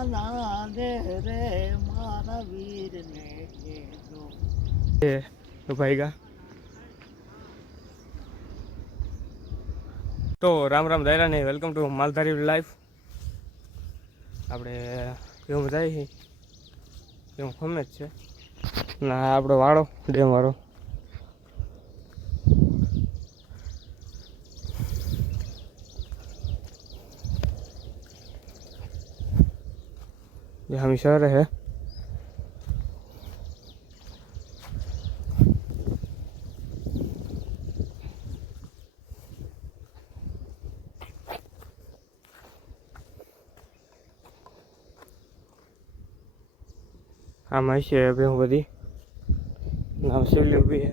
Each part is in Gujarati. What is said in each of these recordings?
આના દે રે મારા વીરને કેજો તો ભાઈગા તો રામ રામ દાયરા ને વેલકમ ટુ માલધારી લાઈફ. આપણે કેવું જાય છે કેવું ખમે જ છે ના આપણો વાળો ડેમ વાળો ये हमेशा रहे आम है अभी हूँ बधी नाम शिवली भी है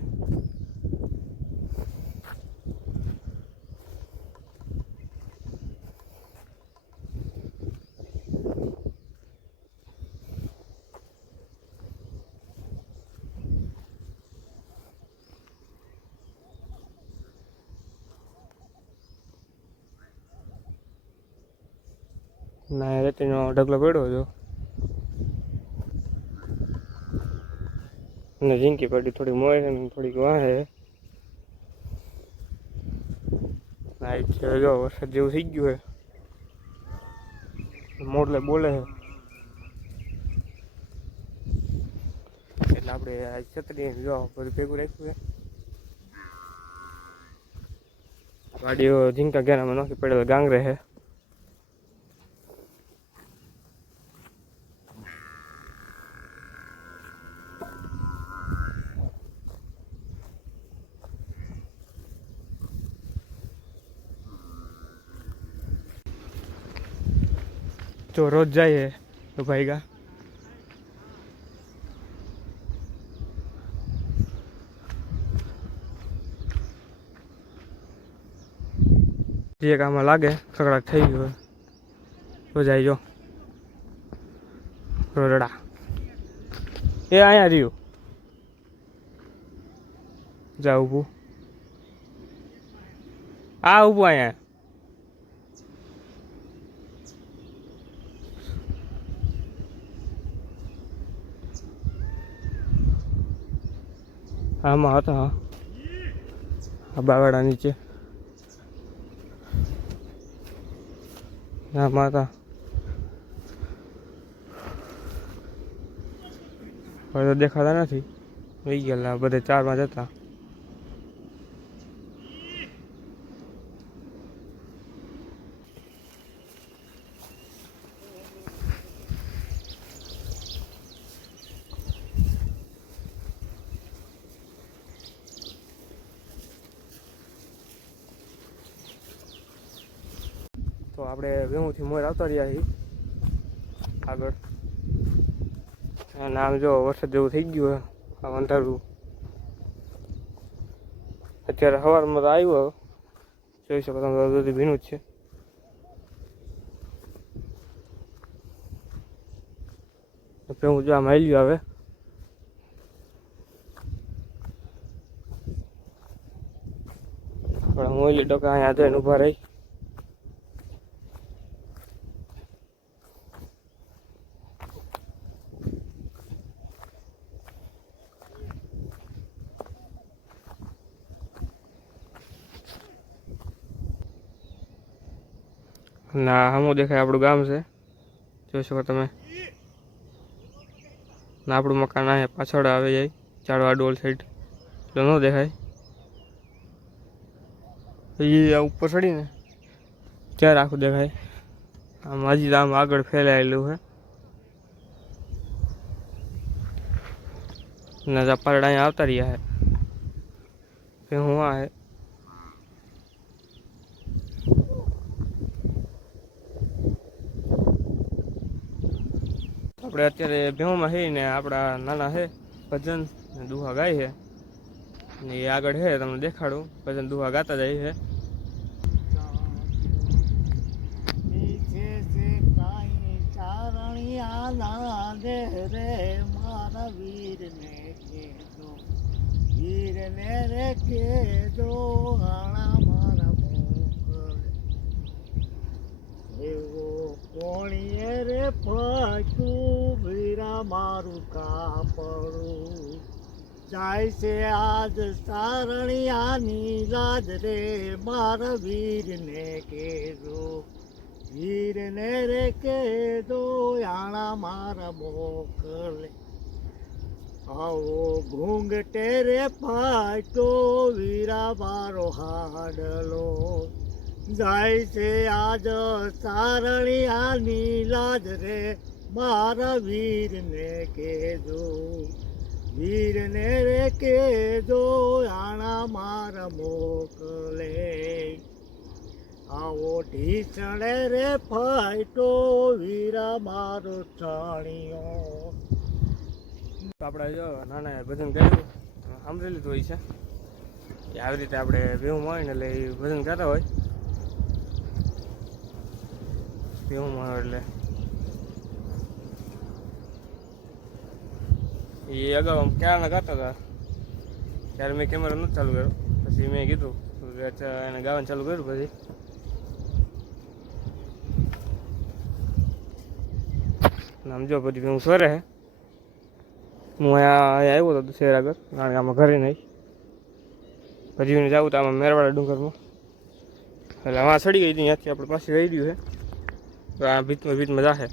ना रेती नो ढगलो पड़ो जो ने जिंकी पड़ी थोड़ी मोए थोड़ी वहाँ है नाइट जो वरसाद जेवुं थई गयुं है मोडले बोले है એટલે આપણે આ છત્રી જો બધું ભેગું રાખ્યું છે ગાડીઓ ઝીંકા ઘેરામાં નાખી પડેલ ગાંગરે છે तो रोज जाइए तो भाईगा जे काम लागे ककड़ा थी गयो तो जाइए जो रोजड़ा ये आया रह्यु जा ऊभू आ ऊभू आया આમાં હતા આ બાવડા નીચે આમાં હતા હવે તો દેખાતા નથી વહી ગયેલા બધે ચારમાં જતા तो આપણે વેહુંથી મોર આવતા રહ્યા છીએ આગળ અને આમ જો વરસાદ જેવું થઈ ગયું આ અંધારું અત્યારે સવારમાં તો આવ્યો જોઈ શકો તમે બધું ભીનું જ છે હું જો આમ હાલ્યું આવે પણ હું ઓલી ટોકા અહીંયા ધોઈને ઊભા રહી ના હમું દેખાય આપણું ગામ છે જોઈ શકો તમે ના આપણું મકાન અહીંયા પાછળ આવી જાય ચાડવા ડોલ સાઈડ એટલે ન દેખાય એ ઉપર ચડીને ત્યારે આખું દેખાય આમ હજી આમ આગળ ફેલાયેલું છે ને પારડા અહીંયા આવતા રહ્યા છે હું આ હે આપણે અત્યારે ભેહુંમાં છે ને આપણા નાના છે ભજન દુહા ગાય છે ને એ આગળ છે તમને દેખાડું ભજન દુહા ગાતા જાય છે પીછે સે કાઈ ચારણિયા ના દે રે મારા વીરને કેજો વીરને રે કેજો આણા મારા મોકલ એવો કોણીએ રે ફાટ્યું વીરા મારું કાપડું જાય છે આજ સારણિયાની લાજ રે મારા વીરને કેજો વીરને રે કેજો આણા મારા મોકલે આવો ઘૂંઘટે રે ફાટ્યો વીરા મારો હાડલો જાય છે આજ સારણિયાની લાજ રે મારા વીરને કેજો વીરને રે કેજો આણા મારા મોકલે આવો ઢીસણે રે ફાટ્યો વીરા મારો છાણિયો. આપણે જો નાના ભજન કર્યું સાંભળી લીધું હોય છે કે આવી રીતે આપણે ભીહું હોય ને એટલે એ ભજન કરતા હોય ભીહું હોય એટલે એ અગાઉ ક્યારના ગાતા હતા ત્યારે મેં કેમેરા નથી ચાલુ કર્યો પછી મેં કીધું એને ગાવાનું ચાલુ કર્યું પછી આમ જો પછી હું સ્વરે હે હું અહીંયા આવ્યો હતો શહેર આગળ કારણ કે આમાં ઘરે નહીં પછી હું જાઉં તો આમાં મેરવાડા ડુંગરમાં એટલે આમાં સડી ગઈ હતી ત્યાંથી આપણે પાછી રહી ગયું છે તો આ ભીતમાં જાશે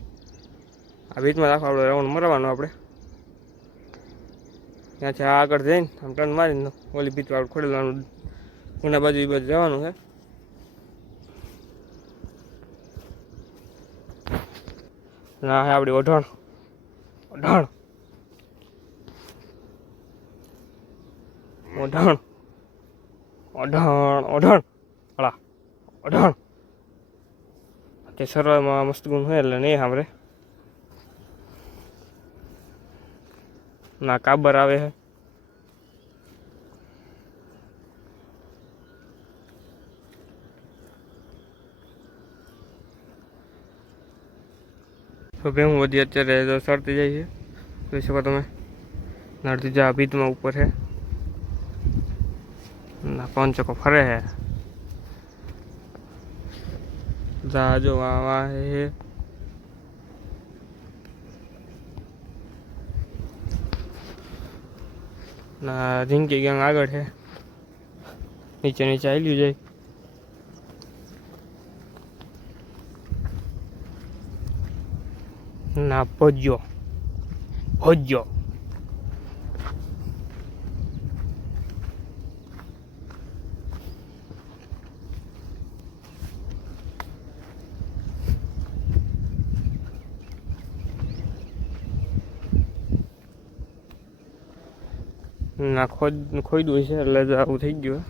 આ ભીતમાં આખો આપણે રાઉન્ડ મરવાનો આપણે ત્યાંથી આ આગળ જઈને આમ ટર્ન મારીને ઓલી ભીત આપણે ખોડેલવાનું કોના બાજુ એ બાજુ જવાનું છે. ના હે આપણી ઓઢાણ ઓઢાણ ઓઢાણ ઓઢાણ ઓઢાણ હળા ઓઢાણ તે સરવાળમાં મસ્ત ગુણ હોય એટલે નહીં સાંભળે ના કાબર આવે છે તો બે હું બધી અત્યારે સરતી જાય છે જોઈ શકો તમે નાડતી જા ભીતમાં ઉપર છે ના પંચકો ફરે છે જા જો વાહ હે ના ઝીંકી ગેંગ આગળ છે નીચે નીચે આવેલું જાય ના ભજ્યો ભજ્યો ના ખોઈદું છે એટલે જ આવું થઈ ગયું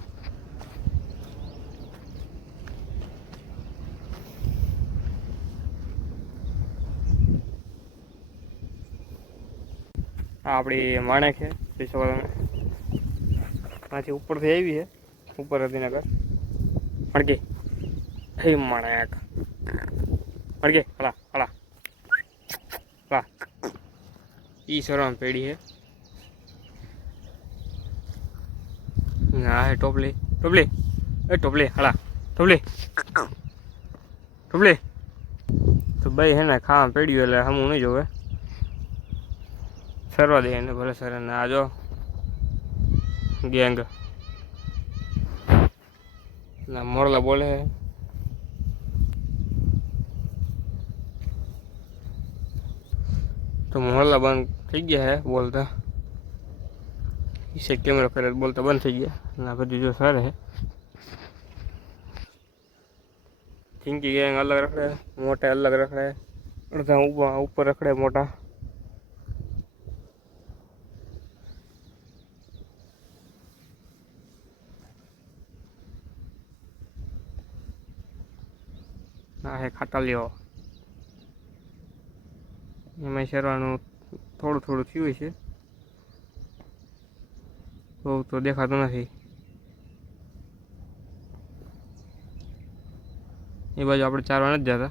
આપણી માણેક છે જોઈ શકો તમે ત્યાંથી ઉપરથી આવી છે ઉપર હતી નગર અડકે હે માણેક અડકે હલા હલા વાહ ઈ સરમ પેઢી છે ના હે ટોપલી ટોપલી એ ટોપલી હલા ટોપલી ટોપલી તો ભાઈ હે ને ખાવા પેડ્યું એટલે હમું નહીં જોવે સરવા દે એને ભલે સર ને આ જો ગેંગ ના મોરલા બોલે તો મોરલા બંધ થઈ ગયા હે બોલતા इसे कैमरा फैर बोलता बंद थी गया ना बधी जो सर है थिंकी गैंग अलग रख रहे मोटे अलग रख रहे अर्धा ऊपर रख रहे मोटा ना है खाटालियो एम शेरवानु थोड़ू थोड़ू थी है तो देखातो नहीं ए बाजू આપણે ચારવા નથી જતા